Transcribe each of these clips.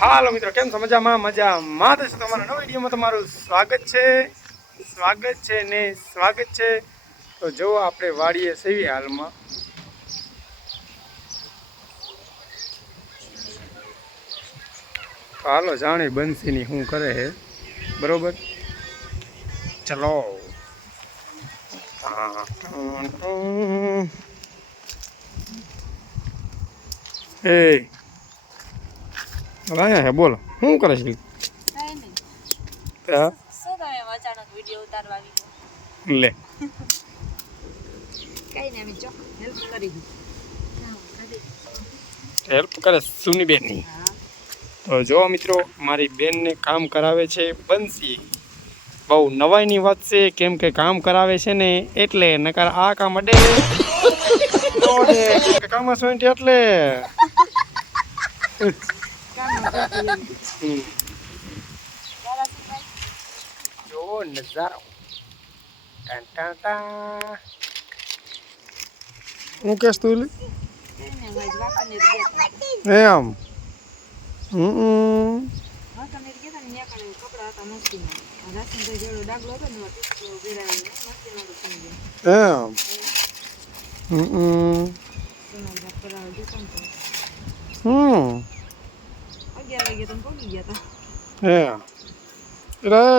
હાલો મિત્રો, કેમ છો? મજામાં મજામાં જ છો? તમારા નવા વિડીયોમાં તમારું સ્વાગત છે. તો જો આપણે વાડીએ સેવી હાલમાં હાલો જાણી બંસીની શું કરે છે, બરોબર? ચલો એ અહીંયા હે, બોલો શું કરે છે? લે હેલ્પ કરે સુની બેનની. તો જો મિત્રો, મારી બેનને કામ કરાવે છે બંસી. બહુ નવાઈની વાત છે, કેમ કે કામ કરાવે છે ને એટલે, નકર આ કામ અડે કામ એટલે જો નજારો હું કેસ તું એમ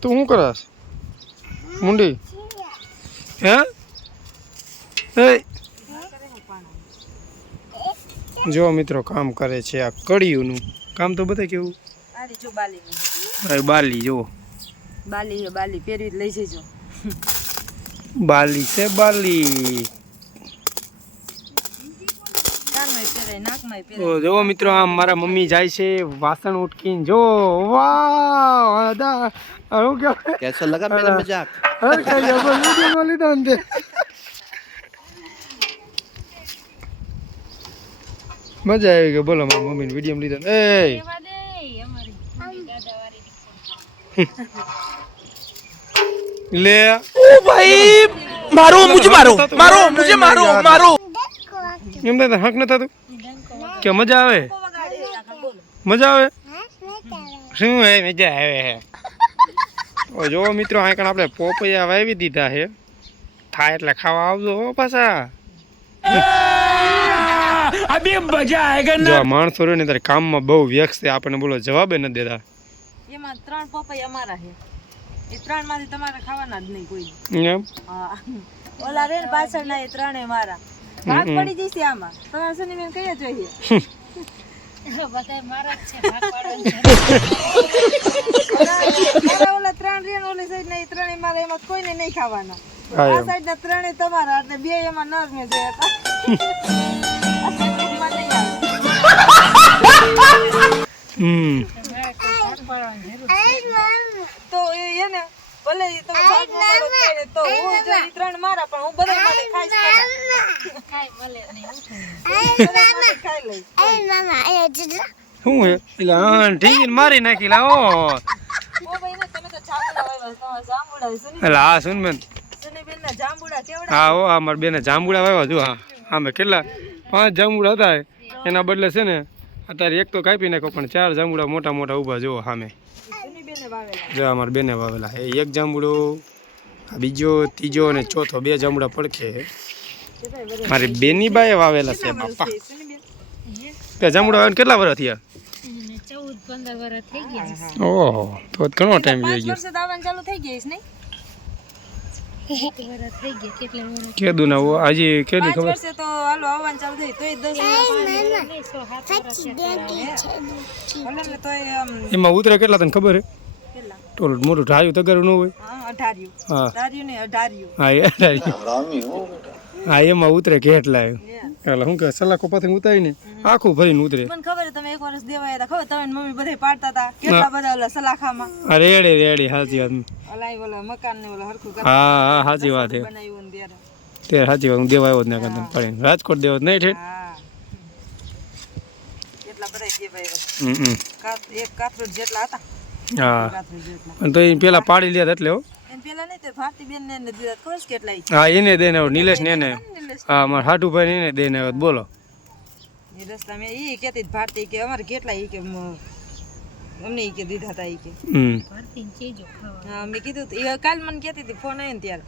તું શું કરસ મુંડી? હે જો મિત્રો કામ કરે છે આ કડિયુંનું કામ. તો બધા કેવું બાલી જો બાલી પહેરવી લઈ જજો. બાલી છે બાલી. જો મિત્રો, આમ મારા મમ્મી જાય છે વાસણ ઉટકીને. જો વાહ શું કહેવાય, कैसा लगा मेरा मजाक? લીધા ને મજા આવી ગઈ. બોલો મારી મમ્મીને વિડીયો લીધો ને. લે ओ भाई मारो मुझे मारो એમ તો હક ન થતું કે મજા આવે શું હે મજા આવે. જો મિત્રો, આ કણ આપણે પોપૈયા વાવી દીધા છે. થાય એટલે ખાવા આવજો હો પાછા. अभी मजा आएगा ना. જો માણસો રહે ને ત્યારે કામમાં બહુ વ્યસ્ત છે, આપણને બોલો જવાબે ન દેતા. એમાં 3 પપૈયા અમારા છે, એ 3 માંથી તમારે ખાવાના જ નહીં કોઈ. એમ હા, ઓલા રે પાછળ ના એ 3 મારા ભાગ પડી જશે આમાં. તમારે સુની બેન કઈ જોઈએ બધાય મારા જ છે, ભાગ પાડવાનું છે. ઓલા 3 રે ઓલી સાઈડ ના એ 3 મારા, એમાં કોઈને નહીં ખાવાના. આ સાઈડ ના 3 તમારા, એટલે બે એમાં નર મે જે હતા. તો એ ને ભલે તમે ભાગ પાડો તો હું જો 3 મારા, પણ હું બધા માટે ખાઈશ. ખાઈ ભલે નહીં ખાઈ લઈ. શું હે એટલે હા ઠીક મારી નાખી લા. ઓ ભાઈ ને તમે તો જાંબુડા વાવ્યા, જાંબુડા સુની એટલે હા સુન બેન, સુની બેન ના જાંબુડા કેવડા. હા હો આ મારી બેને જાંબુડા વાવ્યા. જો હા આમે કેટલા 5 જાંબુડા હતા, એના બદલે છે ને અત્યારે એક તો કાપી નાખો, પણ 4 જાંબુડા મોટા મોટા ઊભા જો સામે. જો અમારે બેને વાવેલા હે. એક જાંબુડો, બીજો, ત્રીજો અને ચોથો 2 જાંબુડા પડખે મારી બેની બાએ વાવેલા છે. બાપા તે જાંબુડા વાવીને કેટલા વર્ષ થયા? 14-15 વર્ષ થઈ ગયા. ઓહો, તો ઘણો ટાઈમ થઈ ગયો. 5 વર્ષ દાવાનું ચાલુ થઈ ગઈ છે નહીં? વર્ષ થઈ ગયા. કેટલા વર્ષ કેદું ના હજી કેદી ખબર? 5 વર્ષે તો હાલો આવવાનું ચાલુ થઈ તોય 10 વર્ષ તો એમાં ઉતરે કેટલા તને ખબર હે? કેટલા? ટોલ મોટું ઢાર્યું તગારું ન હોય. હા, 18. હા ધાર્યું ને 18. હા એ 18. હા એમાં ઉતરે કેટલા એટલે શું કે સલાખો પાથી ઉતારીને આખું ભરીને ઉતરે. મને ખબર તમે 1 વર્ષ દેવાયા હતા, ખબર તમે મમ્મી બધે પાડતા હતા કેટલા બધા ઓલા સલાખામાં. હા રેડી સાચી વાત. ઓલા મકાન ને ઓલા હરખું હા હા સાચી વાત છે. બનાવ્યું ને તે સાચી વાત. હું દેવા આવ્યો જ ના કરતા પડીને રાજકોટ દેવો નહીં ઠેઠ. હા, કેટલા બધા દેવાયા. એક કાથરોડ જેટલા હતા. હા પણ તો એ પેલા પાડી લે એટલે હો. પેલા નહીં તો ભારતી બેન ને દીધા ખબર છે કેટલાય હા એને દેને આવ્યો નિલેશ ને એને હા મારા હાટુભાઈ એને દેને આવ્યો બોલો એ રસ્તા મેં ઈ કહેતી ભારતી કે અમારે કેટલા ઈ કે અમને ઈ કે દીધા હતા ઈ કે હા મેં કીધું એ કાલ મને કહેતી હતી ફોન આવ્યો ને ત્યારે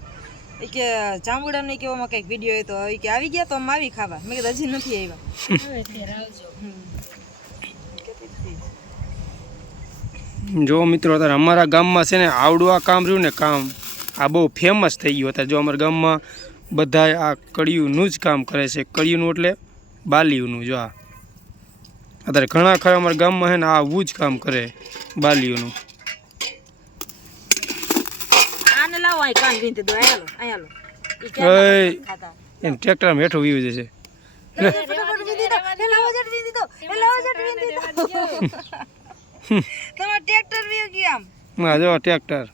એ કે જાંબુડાનો ઈ કે ઓમાં કંઈક વિડીયો હતો એ કે આવી ગયા તો અમે આવી ખાવા મેં કીધું હજી નથી આવ્યા જો મિત્રો અત્યારે અમારા ગામમાં છે ને આવડું આ કામ રહ્યું ને કામ આ બહુ ફેમસ થઈ ગયું અત્યારે જો અમારા ગામમાં બધા આ કડિયુંનું જ કામ કરે છે કડિયુંનું એટલે બાલીઓનું જો આ અત્યારે ઘણા ખરા અમારા ગામમાં છે ને આવું જ કામ કરે બાલીઓનું આને લાવો આ કાન વિંતે દો આયા લો એને ટ્રેક્ટરમાં હેઠું વીવું જશે તમાર ટ્રેક્ટર વીયો ગયા આમ હા જો ટ્રેક્ટર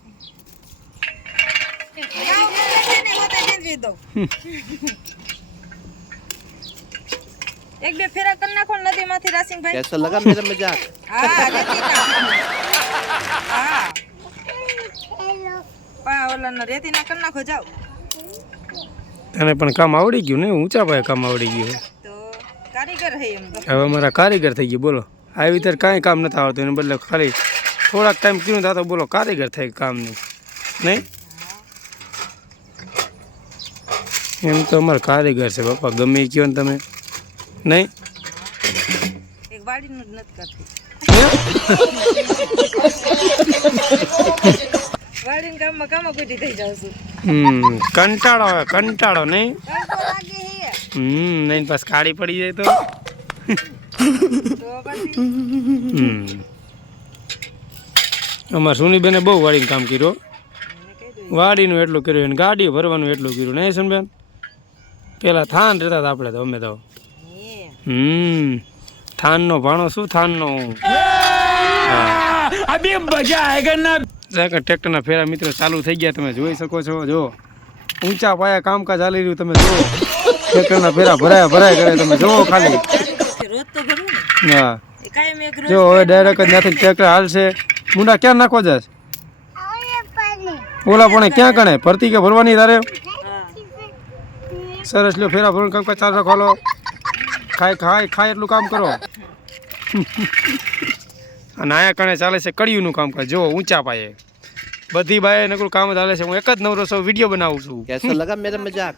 એક બે ફેરા કરી નાખો નદી માંથી રાસિંગભાઈ कैसा लगा मेरा मजाक હા ઓલા રેતી ના કરી નાખો જાઓ તને પણ કામ આવડી ગયું ને ઊંચા પાયે કામ આવડી ગયું તો કારીગર હે એમ તો હવે અમારા કારીગર થઈ ગયું બોલો આવી ત્યારે કાંઈ કામ નથી આવડતું એને બદલે ખાલી થોડાક ટાઈમ કીધું તો બોલો કારીગર થઈ કામની નહીં એમ તો અમારા કારીગર છે બાપા ગમે એ કહો ને તમે નહીં એક વાડીનું જ નથી કરતી વાડીના કામમાં કામાકુટી થઈ જાઉં છું કંટાળો આવે કંટાળો નહીં તડકો લાગે હે નહીં પાસ કાળી પડી જાય તો તો પછી અમારા સુનીબેને બહુ વાડીનું કામ કર્યું વાડીનું એટલું કર્યું અને ગાડીઓ ભરવાનું એટલું કર્યું નહીં સુનબેન પેલા થાન રહેતા હતા આપણે તો અમે તો થાનનો ભાણો શું થાનનો अभी मजा आएगा ना ટ્રેક્ટરના ફેરા મિત્રો ચાલુ થઈ ગયા તમે જોઈ શકો છો જો ઊંચા પાયા કામકાજ ચાલી રહ્યું તમે જુઓ ટ્રેક્ટરના ફેરા ભરાય કરે તમે જુઓ ખાલી રોજ તો ભરું ને હા એ કાયમ એક રોજ જો હવે ડાયરેક્ટ જ ત્યાંથી ટ્રેક્ટર હાલશે મુંડા ક્યાં નાખવા જશ ઓલા પણ ક્યાં કણે ભરતી કે ભરવાની તારે સરસ લ્યો ફેરા ભરવાનું કામકાજ ચાલુ રાખો લો ખાય એટલું કામ કરો અને આયા કણે ચાલે છે કડિયુંનું કામકાજ જો ઊંચા પાયે બધી બાએ નકરું કામ ચાલે છે હું એક જ નવરો સૌ વિડીયો બનાવું છું कैसा लगा मेरा मजाक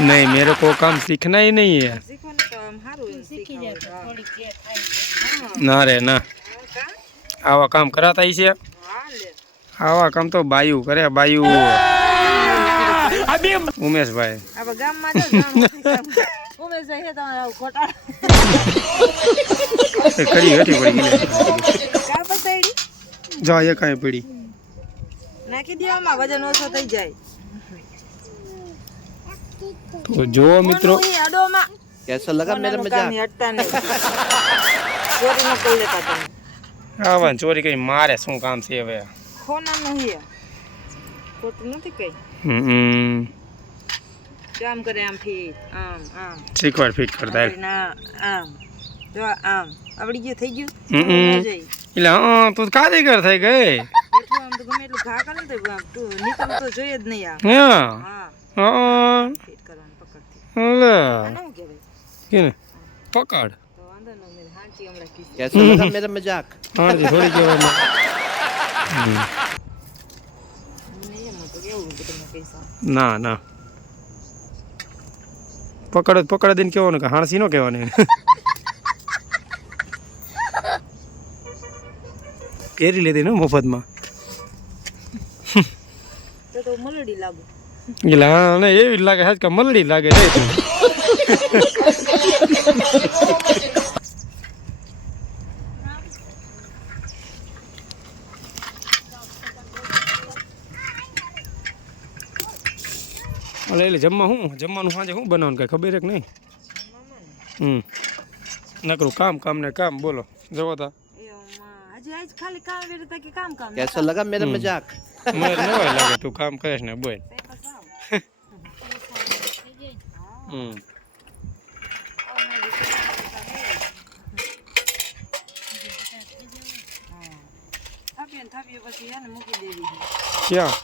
નહીં મેરે કો કામ सीखना ही नहीं है શીખવાનું તો આમ સારું એમ શીખી ના રે ના આવા કામ કરાતા છે હા લે આવા કામ તો બાયું કરે બાયું ઉમેશભાઈ આપણે ગામમાં જો ઉમેશભાઈ હે તમારા ખોટા કરી હેઠી પડી ગઈ કા પસૈડી જા એ કાંઈ પડી નાખી દેવામાં વજન ઓછો થઈ જાય તો જો મિત્રો મનુ ઈ અડોમાં कैसा लगा मेरा કોનાનું કામ मजाक ઈ હટતા નહીં ચોરીમાં કરી લેતા તમે આવા ચોરી કઈ મારે શું કામ છે હવે ખોનાનું હે ખોટું નથી કઈ કામ કરે આમ ફીટ આમ શીખવાડ ફિટ કરતા ના આમ જો આમ આવડી ગયું થઈ ગયું જઈ એટલે હા તું કારીગર થઈ ગઈ એટલું આમ તો ગમે એટલું ઘા કરે ને તો તું નીકળવું તો જોઈએ જ નહીં આ હા હા હા ફીટ કરવાનું પકડથી લે આને શું કહેવાય કેને પકડ તો વાંધો ન મેં હાંચી હમણાં કીધી कैसा लगा मेरा मजाक હા થોડી કહેવામાં મને એમ હતું કે એવું બધું મેં પૈસા ના ના પકડ દઈને કહેવાનું કે હાણસી નો કહેવાની કેરી લેતી ને મફતમાં તો મલડી લાગુ એટલે હા ને એવી જ લાગે હાજ કે મલડી લાગે રે તું એટલે જમવાનું સાંજે શું બનાવવાનું કઈ ખબર કે નહીં નકરું કામ ને કામ બોલો જવો તા હજી આજ ખાલી કામ વેરતા કે કામ कैसा लगा मेरा मजाक મને નવાય લાગે તું કામ કરીશ ને બોલ થાપીએ પછી મૂકી દેવી ક્યાં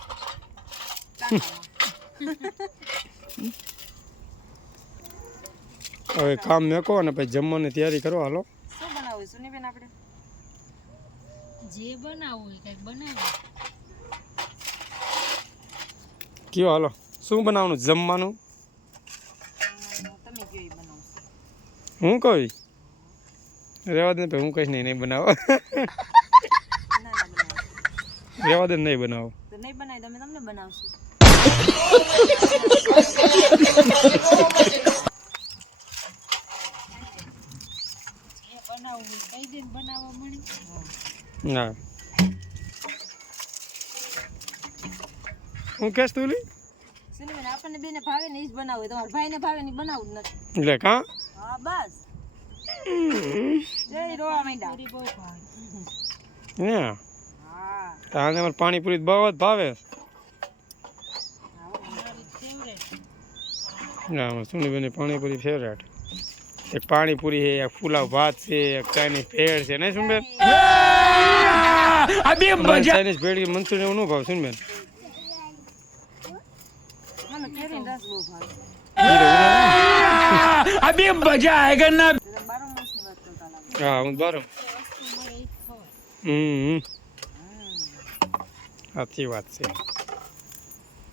હવે કામ મેકો અને પછી જમવાની તૈયારી કરો હાલો. શું બનાવું સુનીબેન આપણે? જે બનાવવું હોય કંઈક બનાવો. કયો હાલો શું બનાવવાનું જમવાનું? તમે કયો એ બનાવશો. હું કહું રેવા દે ને ભાઈ, હું કહીશ નહીં બનાવો. ના બનાવો રેવા દે ને નહીં બનાવો. તો નહીં બનાવી તમે તમને બનાવશું. જે બનાવવું હોય કઈ દે ને બનાવવા મળી. હા હું કહેશ તું લી સુનીબેન આપણને બેને ભાવે ને એ જ બનાવવું હોય. તમારા ભાઈને ભાવે ને ઈ બનાવવું જ નથી. એટલે કાં હા બસ જય રોવા માંડ્યા. પૂરી બહુ ભાવે. હા હા તાને અમારે પાણીપુરી બહુ જ ભાવે. મારી ફેવરેટ. ના સુનીબેનની પાણીપુરી ફેવરેટ. એક પાણીપુરી છે, એક પુલાવ ભાત છે, એક ચાઇનીઝ ભેળ છે નહીં સુનબેન? ચાઇનીઝ ભેળ મંચુરિયન નું ભાવ સુનબેન? મને કેરીનો રસ બહુ ભાવે. અભી મજા આયેગા ના. તમે બારો માસની વાત કરતા લાગો. હા હું બારો. વસ્તુ મળે એ જ ખવાય. સાચી વાત છે.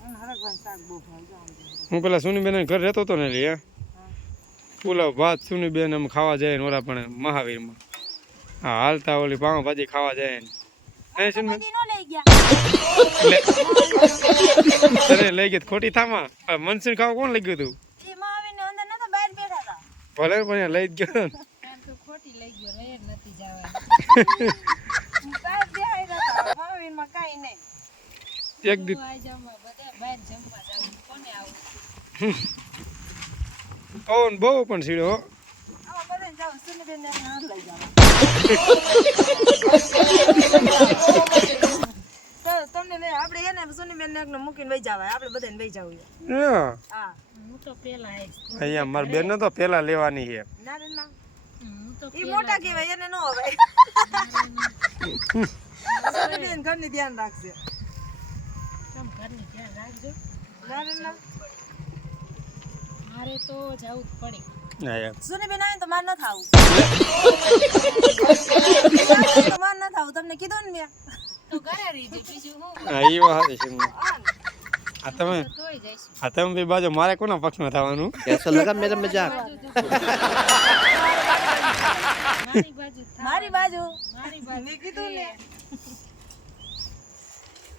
મને હરગવાનું શાક બહુ ભાવે. જો આમ જો. હું પેલા સુનીબેન ઘર રહેતો હતો ને લે પુલાવ ભાત સુનીબેન એમ ખાવા જાય ને ઓલા પણ મહાવીરમાં. હા હાલતા ઓલી પાઉંભાજી ખાવા જાય ને નહીં સુનબેન? ઈ નો લઈ ગયા. તને લઈ ગઈ તો ખોટી થામાં. મનસુર ખાવા કોણ લઈ ગયું તું? ઈ મહાવીરને અંદર નતો બહાર બેઠા હતા. ભલે પણ લઈ જ ગયો ને. આમ તો ખોટી લઈ ગયો લઈ જ નથી જવા. બહાર બેહાઈ હતા. મહાવીરમાં કાંઈ નહીં. એક દી આ જમવા બધા બહાર જમવા જવું કોને આવું. પવન બહુ પણ સીડો હો. આમાં બધાને જાઓ સુનીબેનને એને હાથ લઈ જાઓ. તો તમને લઈ આપણે એને સુનીબેનને એકને મૂકીને વહી જવાય. આપણે બધાને વહી જવું છે. હા હા હું તો પેલા આવીશ. અહીંયા મારી બેન તો પેલા લેવાની છે. ના રે ના હું તો ઈ મોટા કહેવાય એને નો હવે. સુનીબેન ઘરની ધ્યાન રાખશે. કામ ઘરની ધ્યાન રાખજો. ના રે ના મારે તો જવું જ પડે. હા યાર. સુનીબેન આવે તો માર ન થાવું. તો માર ન થાવું તમને કીધું ને મેં. તો ઘરે રહી જાય બીજું હું હા એ વાત છે. આ તમે તોય જઈશું. આ તમે બી બાજુ મારે કોના પક્ષમાં થવાનું? कैसा लगा मेरा मजाक? મારી બાજુ જ થાવ. મારી બાજુ મારી બાજુ મેં કીધું ને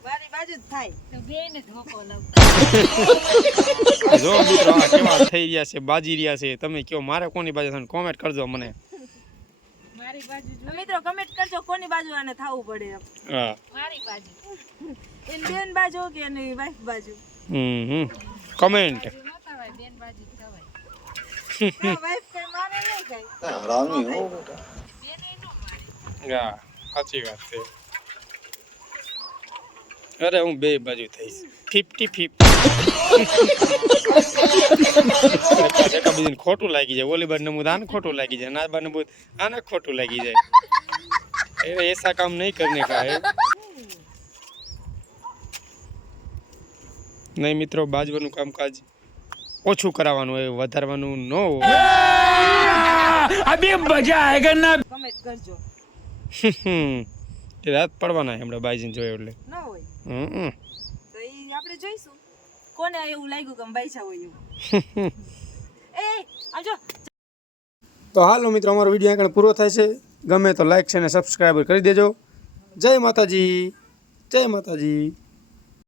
મારી બાજુ જ થાય. તો બેયને ધોકો લઉં. જો મિત્રો આ કેવા થઈ રહ્યા છે, બાજી રહ્યા છે, તમે કયો મારે કોની બાજુ થવાનું કોમેન્ટ કરજો મને. મારી બાજુ જો. મિત્રો કમેન્ટ કરજો કોની બાજુ આને થાવું પડે એમ. હા મારી બાજુ. એની બેન બાજુ કે એની વાઈફ બાજુ. કમેન્ટ. બાજુ ન થવાય બેન બાજુ જ થવાય. વાઈફ કઈ મારે નહીં કઈ. બેને નો મારે. હા સાચી વાત છે. અરે હું બે બાજુ થઈશ 50-50. બીજું ખોટું લાગી જાય. ઓલી બાર નમૂદ આને ખોટું લાગી જાય, ના બાર નમૂદ આને ખોટું લાગી જાય. ऐसा काम नहीं करने का है. નહીં મિત્રો બાજવાનું કામકાજ ઓછું કરાવવાનું હોય, વધારવાનું ન હોય. અભી મજા આયેગા ના. કમેન્ટ કરજો. એ રાત પડવાના હમણાં બાઈજીને જોયો એટલે. ન હોય હમ તો ઈ આપણે જોઈશું કોને એવું લાગ્યું કે આમ બાઈસા હોય એવું. એ આવજો. તો હાલો મિત્રો અમારો વિડીયો આગળ પૂરો થાય છે. ગમે તો લાઈક છે અને સબસ્ક્રાઈબર કરી દેજો. જય માતાજી, જય માતાજી.